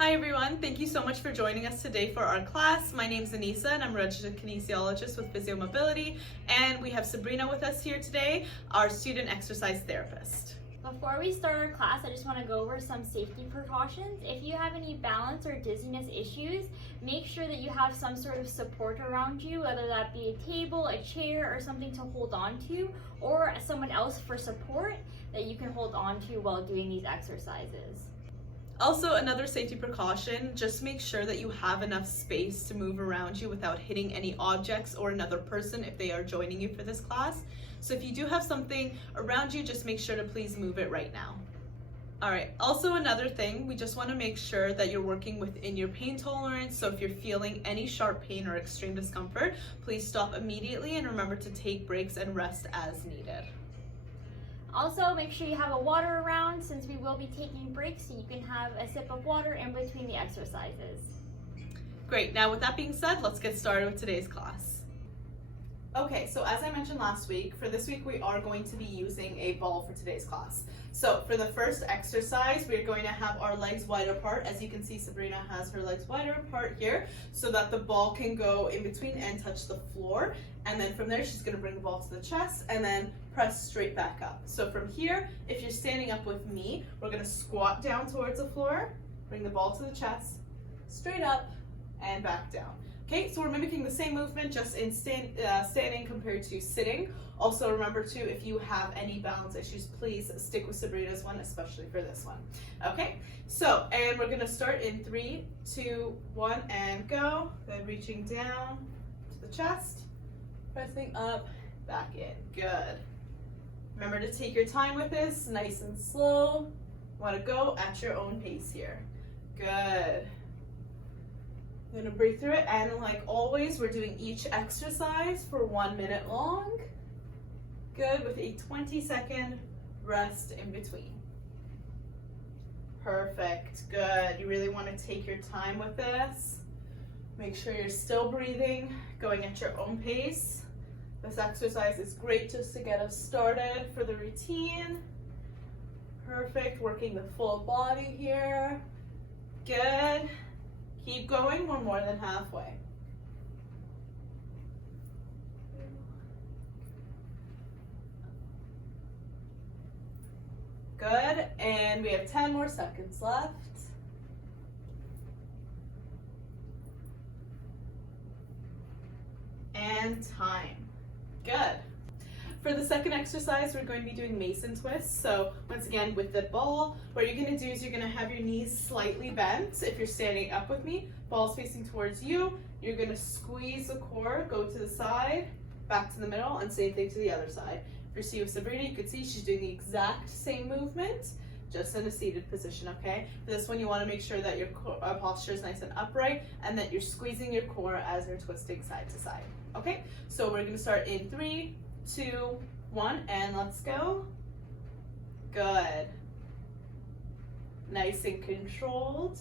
Hi everyone, thank you so much for joining us today for our class. My name is Anisa and I'm a Registered Kinesiologist with Physiomobility, and we have Sabrina with us here today, our student exercise therapist. Before we start our class, I just want to go over some safety precautions. If you have any balance or dizziness issues, make sure that you have some sort of support around you, whether that be a table, a chair, or something to hold on to, or someone else for support that you can hold on to while doing these exercises. Also, another safety precaution, just make sure that you have enough space to move around you without hitting any objects or another person if they are joining you for this class. So if you do have something around you, just make sure to please move it right now. All right, also another thing, we just want to make sure that you're working within your pain tolerance. So if you're feeling any sharp pain or extreme discomfort, please stop immediately and remember to take breaks and rest as needed. Also, make sure you have a water around since we will be taking breaks, so you can have a sip of water in between the exercises. Great, now with that being said, let's get started with today's class. Okay, so as I mentioned last week, for this week we are going to be using a ball for today's class. So for the first exercise, we're going to have our legs wide apart. As you can see, Sabrina has her legs wider apart here so that the ball can go in between and touch the floor. And then from there, she's going to bring the ball to the chest and then press straight back up. So from here, if you're standing up with me, we're going to squat down towards the floor, bring the ball to the chest, straight up and back down. Okay, so we're mimicking the same movement just in standing compared to sitting. Also remember too, if you have any balance issues, please stick with Sabrina's one, especially for this one. Okay, so, and we're gonna start in 3, 2, 1, and go. Then reaching down to the chest, pressing up, back in, good. Remember to take your time with this, nice and slow. You wanna go at your own pace here. Good. I'm gonna breathe through it, and like always, we're doing each exercise for 1 minute long. Good, with a 20-second rest in between. Perfect, good. You really wanna take your time with this. Make sure you're still breathing, going at your own pace. This exercise is great just to get us started for the routine. Perfect, working the full body here. Good. Keep going, we're more than halfway. Good, and we have 10 more seconds left. And time. Good. For the second exercise, we're going to be doing Mason twists. So once again, with the ball, what you're gonna do is you're gonna have your knees slightly bent. If you're standing up with me, ball's facing towards you. You're gonna squeeze the core, go to the side, back to the middle, and same thing to the other side. If you're seeing with Sabrina, you can see she's doing the exact same movement, just in a seated position, okay? For this one, you wanna make sure that your posture is nice and upright and that you're squeezing your core as you're twisting side to side, okay? So we're gonna start in 3, 2, 1, and let's go. Good. Nice and controlled.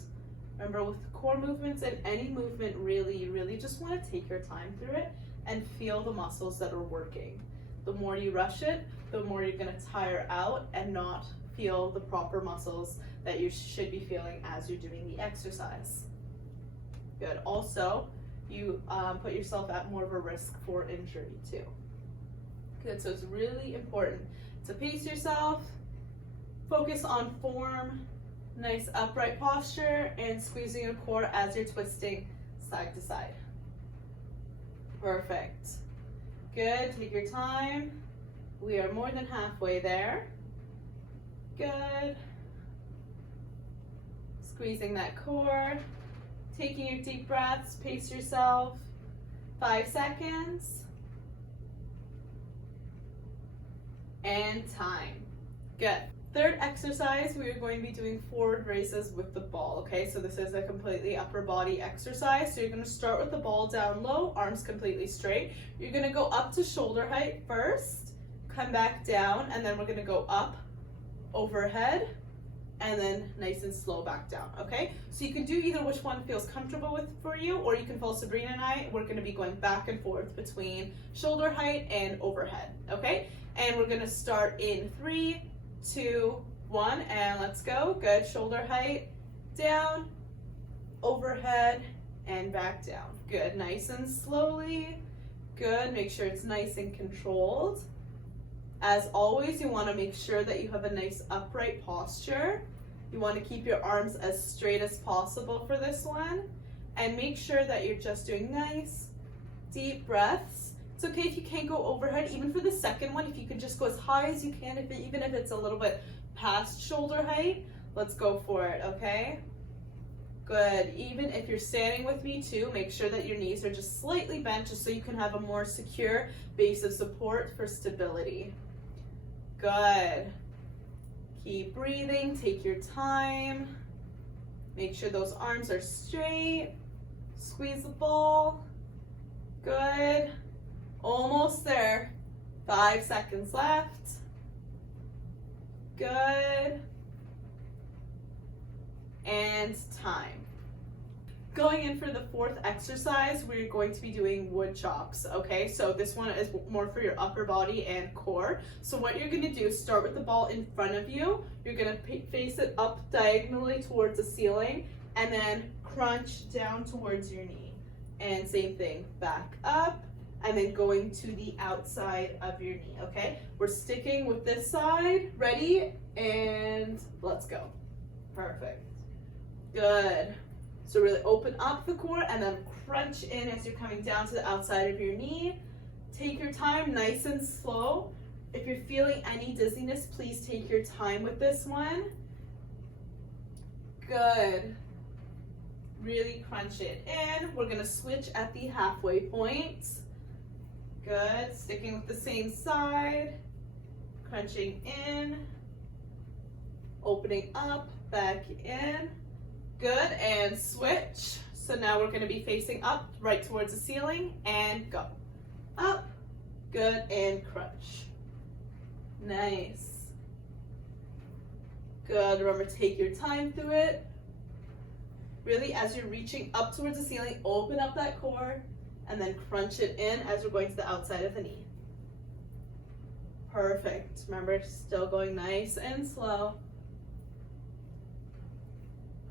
Remember, with core movements and any movement, really, you really just want to take your time through it and feel the muscles that are working. The more you rush it, the more you're going to tire out and not feel the proper muscles that you should be feeling as you're doing the exercise. Good. Also, you put yourself at more of a risk for injury too. Good, so it's really important to pace yourself, focus on form, nice upright posture, and squeezing your core as you're twisting side to side. Perfect. Good, take your time. We are more than halfway there. Good. Squeezing that core, taking your deep breaths, pace yourself. 5 seconds. And time. Good. Third exercise, we are going to be doing forward races with the ball, okay? So this is a completely upper body exercise. So you're going to start with the ball down low, arms completely straight. You're going to go up to shoulder height first, come back down, and then we're going to go up, overhead, and then nice and slow back down, okay? So you can do either which one feels comfortable with for you, or you can follow Sabrina and I. We're going to be going back and forth between shoulder height and overhead, okay? And we're gonna start in 3, 2, 1, and let's go. Good, shoulder height, down, overhead, and back down. Good, nice and slowly. Good, make sure it's nice and controlled. As always, you want to make sure that you have a nice upright posture. You want to keep your arms as straight as possible for this one. And make sure that you're just doing nice, deep breaths. It's okay if you can't go overhead, even for the second one, if you can just go as high as you can, even if it's a little bit past shoulder height, let's go for it, okay? Good, even if you're standing with me too, make sure that your knees are just slightly bent just so you can have a more secure base of support for stability. Good. Keep breathing, take your time. Make sure those arms are straight. Squeeze the ball. Good. Almost there. 5 seconds left. Good. And time. Going in for the fourth exercise, we're going to be doing wood chops, okay? So this one is more for your upper body and core. So what you're gonna do is start with the ball in front of you. You're gonna face it up diagonally towards the ceiling and then crunch down towards your knee. And same thing, back up and then going to the outside of your knee, okay? We're sticking with this side. Ready? And let's go. Perfect. Good. So really open up the core and then crunch in as you're coming down to the outside of your knee. Take your time, nice and slow. If you're feeling any dizziness, please take your time with this one. Good. Really crunch it in. We're gonna switch at the halfway point. Good, sticking with the same side. Crunching in. Opening up, back in. Good, and switch. So now we're gonna be facing up, right towards the ceiling, and go. Up, good, and crunch. Nice. Good, remember, take your time through it. Really, as you're reaching up towards the ceiling, open up that core, and then crunch it in as we're going to the outside of the knee. Perfect. Remember, still going nice and slow.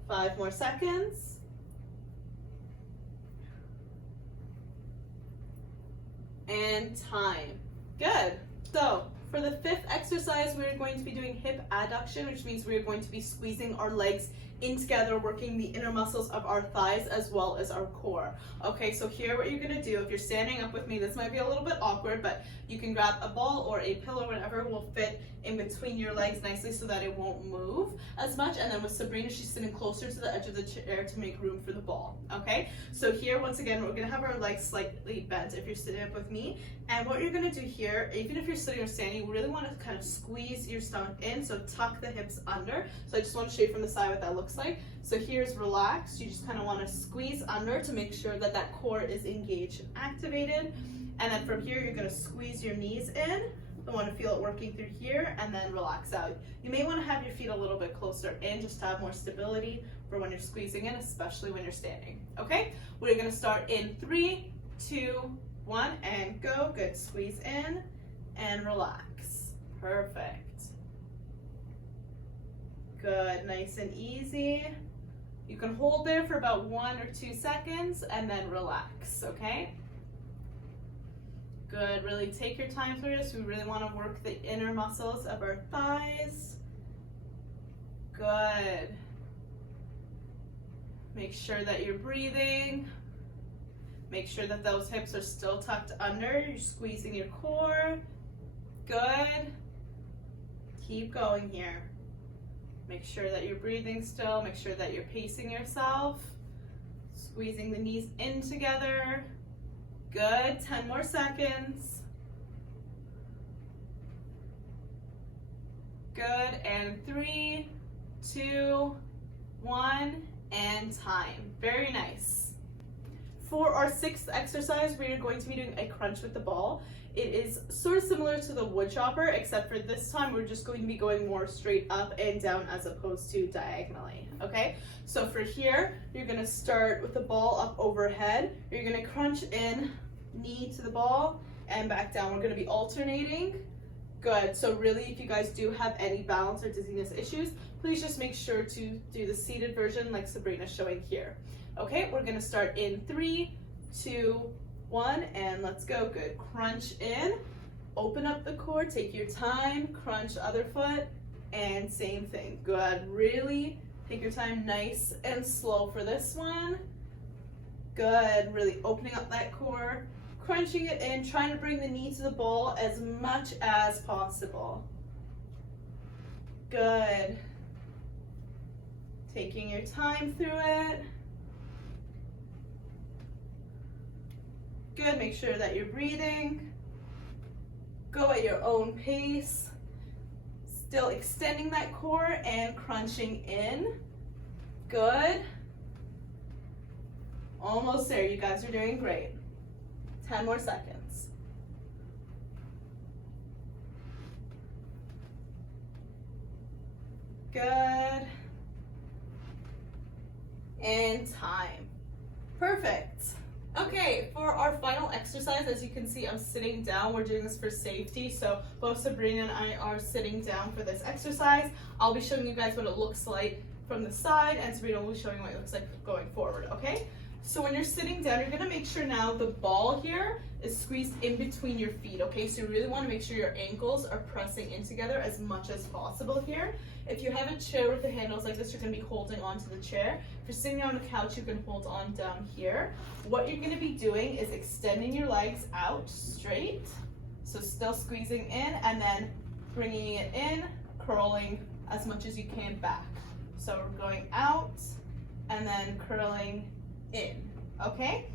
5 more seconds. And time. Good. So for the fifth exercise, we're going to be doing hip adduction, which means we're going to be squeezing our legs in together, working the inner muscles of our thighs as well as our core. Okay, so here what you're gonna do, if you're standing up with me, this might be a little bit awkward, but you can grab a ball or a pillow, whatever will fit in between your legs nicely so that it won't move as much. And then with Sabrina, she's sitting closer to the edge of the chair to make room for the ball. Okay, so here once again, we're gonna have our legs slightly bent if you're sitting up with me. And what you're gonna do here, even if you're sitting or standing, you really wanna kind of squeeze your stomach in, so tuck the hips under. So I just wanna show you from the side what that looks like. So here's relaxed. You just kind of want to squeeze under to make sure that that core is engaged and activated. And then from here, you're going to squeeze your knees in. You want to feel it working through here and then relax out. You may want to have your feet a little bit closer in just to have more stability for when you're squeezing in, especially when you're standing. Okay, we're going to start in 3, 2, 1, and go. Good. Squeeze in and relax. Perfect. Good, nice and easy. You can hold there for about 1 or 2 seconds and then relax, okay? Good, really take your time through this. We really want to work the inner muscles of our thighs. Good. Make sure that you're breathing. Make sure that those hips are still tucked under. You're squeezing your core. Good. Keep going here. Make sure that you're breathing still. Make sure that you're pacing yourself. Squeezing the knees in together. Good. 10 more seconds. Good. And 3, 2, 1, and time. Very nice. For our sixth exercise, we are going to be doing a crunch with the ball. It is sort of similar to the wood chopper, except for this time we're just going to be going more straight up and down as opposed to diagonally, okay? So for here, you're gonna start with the ball up overhead. You're gonna crunch in, knee to the ball, and back down. We're gonna be alternating. Good, so really if you guys do have any balance or dizziness issues, please just make sure to do the seated version like Sabrina's showing here. Okay, we're gonna start in 3, 2, 1, and let's go. Good. Crunch in, open up the core, take your time, crunch other foot, and same thing. Good. Really take your time, nice and slow for this one. Good. Really opening up that core, crunching it in, trying to bring the knee to the ball as much as possible. Good. Taking your time through it. Good, make sure that you're breathing. Go at your own pace. Still extending that core and crunching in. Good. Almost there, you guys are doing great. 10 more seconds. Good. And time. Perfect. Okay, for our final exercise, as you can see, I'm sitting down. We're doing this for safety, so both Sabrina and I are sitting down for this exercise. I'll be showing you guys what it looks like from the side, and Sabrina will be showing what it looks like going forward, okay? So when you're sitting down, you're gonna make sure now the ball here is squeezed in between your feet, okay? So you really wanna make sure your ankles are pressing in together as much as possible here. If you have a chair with the handles like this, you're gonna be holding onto the chair. If you're sitting on a couch, you can hold on down here. What you're gonna be doing is extending your legs out straight. So still squeezing in and then bringing it in, curling as much as you can back. So we're going out and then curling in, okay?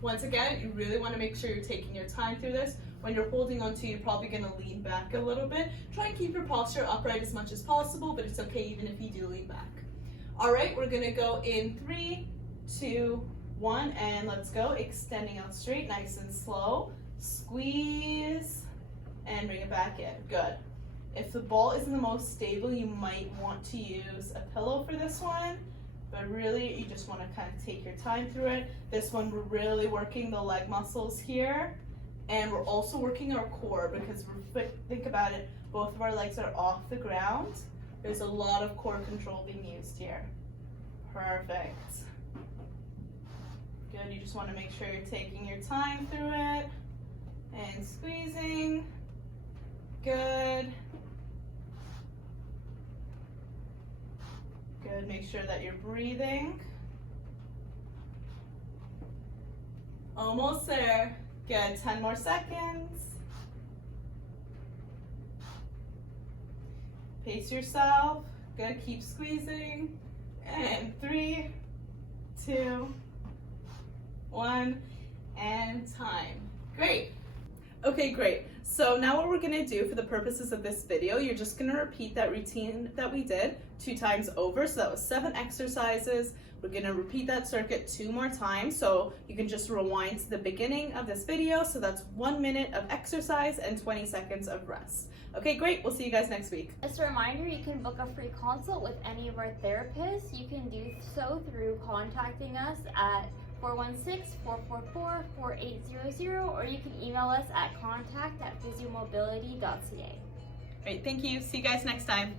Once again, you really wanna make sure you're taking your time through this. When you're holding on to, you're probably gonna lean back a little bit. Try and keep your posture upright as much as possible, but it's okay even if you do lean back. All right, we're gonna go in 3, 2, 1, and let's go. Extending out straight, nice and slow. Squeeze, and bring it back in, good. If the ball isn't the most stable, you might want to use a pillow for this one, but really you just wanna kind of take your time through it. This one, we're really working the leg muscles here. And we're also working our core because think about it, both of our legs are off the ground. There's a lot of core control being used here. Perfect. Good, you just want to make sure you're taking your time through it and squeezing. Good. Good, make sure that you're breathing. Almost there. Good, 10 more seconds. Pace yourself. Good, keep squeezing. And 3, 2, 1, and time. Great. Okay, great. So now what we're gonna do for the purposes of this video, you're just gonna repeat that routine that we did 2 times over. So that was 7 exercises. We're gonna repeat that circuit 2 more times. So you can just rewind to the beginning of this video. So that's 1 minute of exercise and 20 seconds of rest. Okay, great. We'll see you guys next week. Just a reminder, you can book a free consult with any of our therapists. You can do so through contacting us at 416-444-4800, or you can email us at contact@physiomobility.ca. Great, thank you. See you guys next time.